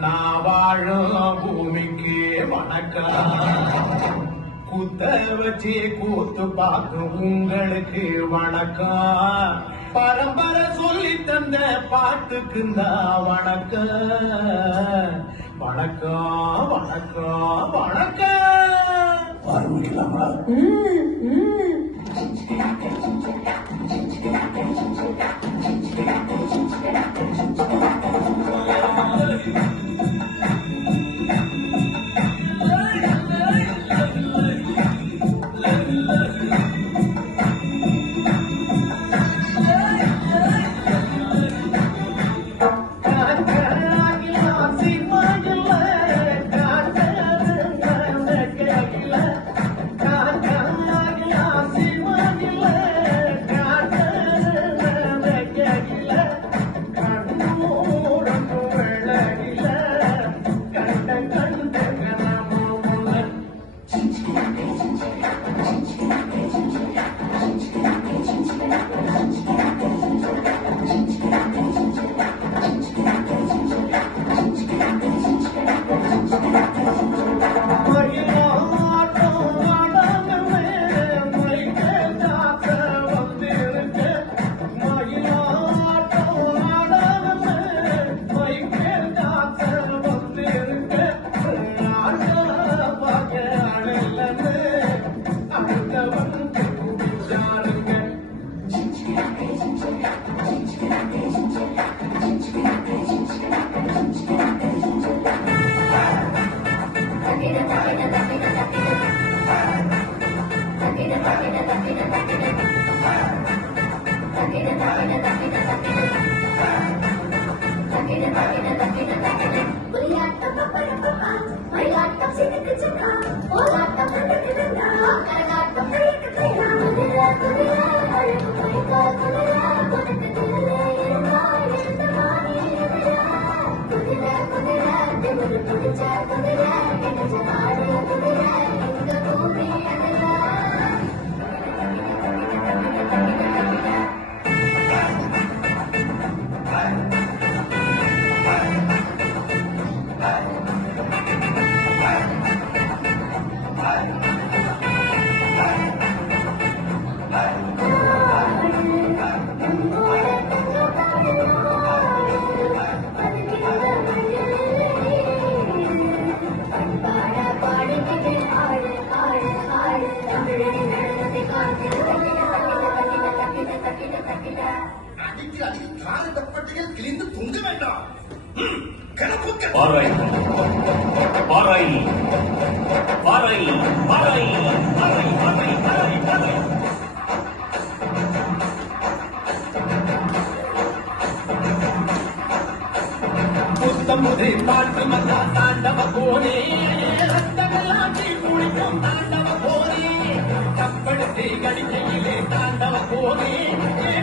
நான் வாழும் பூமிக்கு வணக்கம். குத்த வச்சு கூத்து பார்க்கும் உங்களுக்கு வணக்கம். பரம்பரை சொல்லி தந்த பாட்டுக்கு தான் வணக்கம். வணக்கம் வணக்கம் வணக்கம். ஆரம்பிக்கலாமா? கிழிந்து தொங்க வேண்டாம். பாறை பாறை பாறை பாறை பாறை பாறை பாறை பாறை புத்தமுதை பாட்டு மகா தாண்டவ போனே ரத்தகளாட்டி குளிக்கும் தாண்டவ போனே கப்படுத்தி கடிக்கையிலே தாண்டவ போனே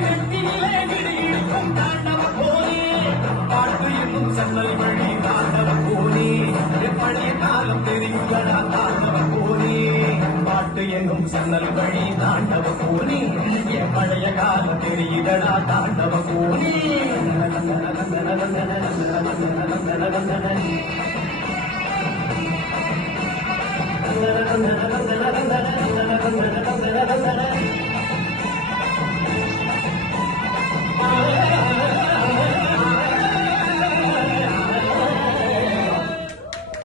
நெத்தியிலே இடிக்கும் தாண்டவ போனே பாட்டு இன்னும் சன்னல் வழி தாண்டவ போனே பழைய காலம் தெரியுங்களா தாண்டவ போனே பாட்டு என்னும் சன்னல் வழி தாண்டவ போனே பழைய காலம் தெரியுதடா தாண்டவ போனே